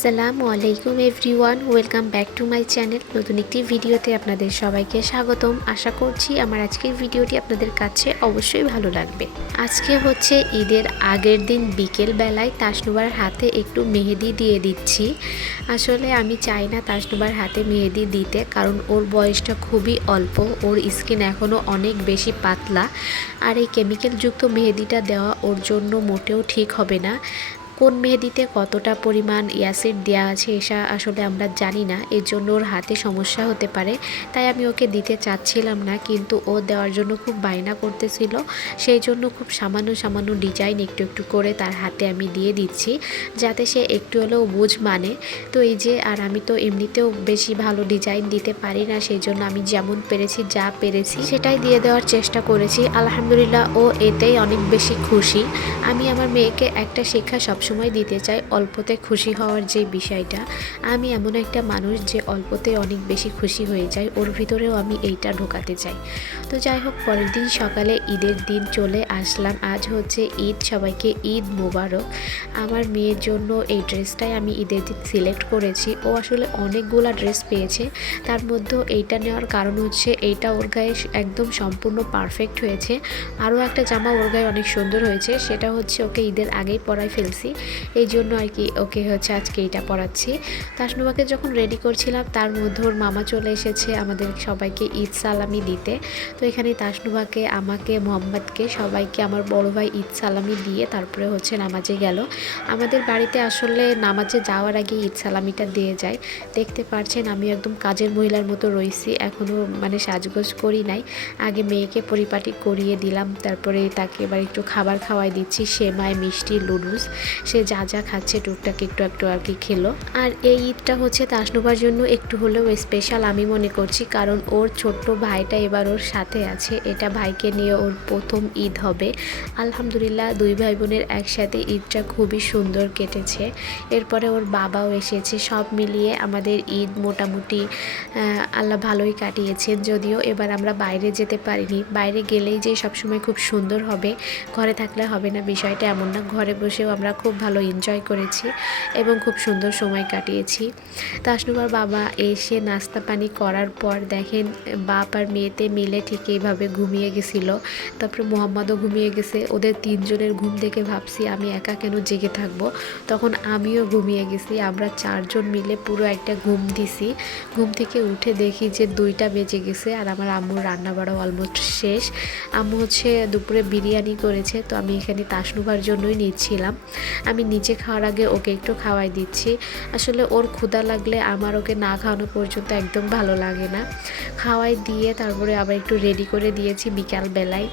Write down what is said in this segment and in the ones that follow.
আসসালামু আলাইকুম everyone, welcome back to my channel. নতুন একটি ভিডিওতে আপনাদের সবাইকে স্বাগতম। আশা করছি আমার আজকের ভিডিওটি আপনাদের কাছে অবশ্যই ভালো লাগবে। আজকে হচ্ছে ঈদের আগের দিন বিকেল বেলায় তাসনুবার হাতে একটু মেহেদি দিয়ে দিচ্ছি। আসলে আমি চাই না তাসনুবার হাতে মেহেদি দিতে, কারণ ওর বয়সটা খুবই অল্প, ওর স্কিন এখনও অনেক বেশি পাতলা, আর এই কেমিক্যালযুক্ত মেহেদিটা দেওয়া ওর জন্য মোটেও ঠিক হবে না। কোন মেহেদিতে কতটা পরিমাণ অ্যাসিড দেওয়া আছে এটা আসলে আমরা জানি না। এর জন্য ওর হাতে সমস্যা হতে পারে, তাই আমি ওকে দিতে চাচ্ছিলাম না, কিন্তু ও দেওয়ার জন্য খুব বায়না করতেছিল। সেই জন্য খুব সামান্য সামান্য ডিজাইন একটু একটু করে তার হাতে আমি দিয়ে দিচ্ছি, যাতে সে একটু হলেও বুঝ মানে। তো এই যে, আর আমি তো এমনিতেও বেশি ভালো ডিজাইন দিতে পারি না, সেই জন্য আমি যেমন পেরেছি যা পেরেছি সেটাই দিয়ে দেওয়ার চেষ্টা করেছি। আলহামদুলিল্লাহ ও এতেই অনেক বেশি খুশি। আমি আমার মেয়েকে একটা শিক্ষা সবসময় দিতে চাই অল্পতে খুশি হওয়ার যে বিষয়টা, আমি এমন একটা মানুষ যে অল্পতে অনেক বেশি খুশি হয়ে যায়, ওর ভিতরেও আমি এইটা ঢোকাতে চাই। তো যাই হোক, পরের দিন সকালে ঈদের দিন চলে আসলাম। আজ হচ্ছে ঈদ, সবাইকে ঈদ মোবারক। আমার মেয়ের জন্য এই ড্রেসটাই আমি ঈদের দিন সিলেক্ট করেছি। ও আসলে অনেকগুলা ড্রেস পেয়েছে। তার মধ্যেও এইটা নেওয়ার কারণ হচ্ছে, এইটা ওর গায়ে একদম সম্পূর্ণ পারফেক্ট হয়েছে। আরও একটা জামা ওর গায়ে অনেক সুন্দর হয়েছে। সেটা হচ্ছে ওকে ঈদের আগেই পরাই ফেলছি। এই জন্য আর কি ওকে হচ্ছে আজকে এইটা পরাচ্ছি। তাসনুবাকে যখন রেডি করছিলাম, তার মধ্যে ওর মামা চলে এসেছে আমাদের সবাইকে ঈদ সালামি দিতে। তো এখানে তাসনুবাকে আমাকে, মোহাম্মদকে, সবাইকে আমার বড় ভাই ঈদ সালামি দিয়ে তারপরে হচ্ছে নামাজে গেল। আমাদের বাড়িতে আসলে নামাজে যাওয়ার আগে ঈদ সালামিটা দিয়ে যায়। দেখতে পারছেন আমি একদম কাজের মহিলার মতো রয়েছি এখনও মানে সাজগোজ করি নাই। আগে মেয়েকে পরিপাটি করিয়ে দিলাম, তারপরে তাকে এবার একটু খাবার খাওয়াই দিচ্ছি, সেমাই, মিষ্টি লুডুস সে যা যা খাচ্ছে, টুকটাক একটু একটু আর কি খেলো। আর এই ঈদটা হচ্ছে তাসনুবার জন্য একটু হলেও স্পেশাল আমি মনে করছি, কারণ ওর ছোট্ট ভাইটা এবার ওর সাথে আছে। এটা ভাইকে নিয়ে ওর প্রথম ঈদ হবে। আলহামদুলিল্লাহ, দুই ভাই বোনের একসাথে ঈদটা খুবই সুন্দর কেটেছে। এরপরে ওর বাবাও এসেছে। সব মিলিয়ে আমাদের ঈদ মোটামুটি আল্লাহ ভালোই কাটিয়েছেন। যদিও এবার আমরা বাইরে যেতে পারিনি। বাইরে গেলেই যে সবসময় খুব সুন্দর হবে, ঘরে থাকলে হবে না বিষয়টা এমন না। ঘরে বসেও আমরা খুব ভালো এনজয় করেছি এবং খুব সুন্দর সময় কাটিয়েছি। তাসনুবার বাবা এসে নাস্তা পানি করার পর দেখেন বাপ আর মেয়েতে মিলে ঠিক এইভাবে ঘুমিয়ে গেছিল। তারপরে মোহাম্মদও ঘুমিয়ে গেছে। ওদের তিনজনের ঘুম দেখে ভাবছি আমি একা কেন জেগে থাকব? তখন আমিও ঘুমিয়ে গেছি। আমরা চারজন মিলে পুরো একটা ঘুম দিছি। ঘুম থেকে উঠে দেখি যে দুইটা বেজে গেছে আর আমার আম্মুর রান্না বাড়াও অলমোস্ট শেষ। আম্মু হচ্ছে দুপুরে বিরিয়ানি করেছে, তো আমি এখানে তাসনুবার জন্যই নিচ্ছিলাম। আমি নিচে খাওয়ার আগে ওকে একটু খাওয়াই দিচ্ছি। আসলে ওর ক্ষুধা লাগলে আমার ওকে না খাওয়ানো পর্যন্ত একদম ভালো লাগে না। খাওয়াই দিয়ে তারপরে আবার একটু রেডি করে দিয়েছি বিকাল বেলায়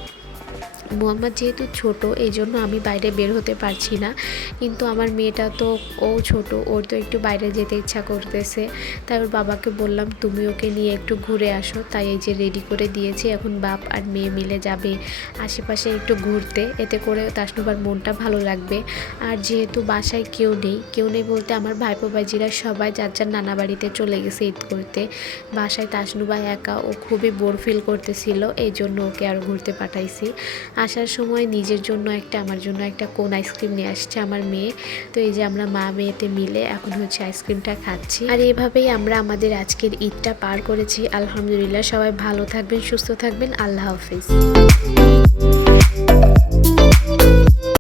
মোহাম্মদ যেহেতু ছোট এই জন্য আমি বাইরে বের হতে পারছি না। কিন্তু আমার মেয়েটা তো, ও ছোট, ওর তো একটু বাইরে যেতে ইচ্ছা করতেছে। তাই ওর বাবাকে বললাম, তুমি ওকে নিয়ে একটু ঘুরে আসো। তাই এই যে রেডি করে দিয়েছি, এখন বাপ আর মেয়ে মিলে যাবে আশেপাশে একটু ঘুরতে। এতে করে তাসনুবার মনটা ভালো লাগবে। আর যেহেতু বাসায় কেউ নেই কেউ নেই বলতে আমার ভাইপো ভাইজিরা সবাই যার যার নানা বাড়িতে চলে গেছে ঈদ করতে। বাসায় তাসনুবা একা, ও খুবই বোর ফিল করতেছিল এই জন্য ওকে আর ঘুরতে পাঠাইছি। আসার সময় নিজের জন্য একটা, আমার জন্য একটা কোন আইসক্রিম নিয়ে আসছে আমার মেয়ে। তো এই যে আমরা মা মেয়েতে মিলে এখন হচ্ছে আইসক্রিমটা খাচ্ছি। আর এভাবেই আমরা আমাদের আজকের ঈদটা পার করেছি। আলহামদুলিল্লাহ, সবাই ভালো থাকবেন, সুস্থ থাকবেন। আল্লাহ হাফিজ।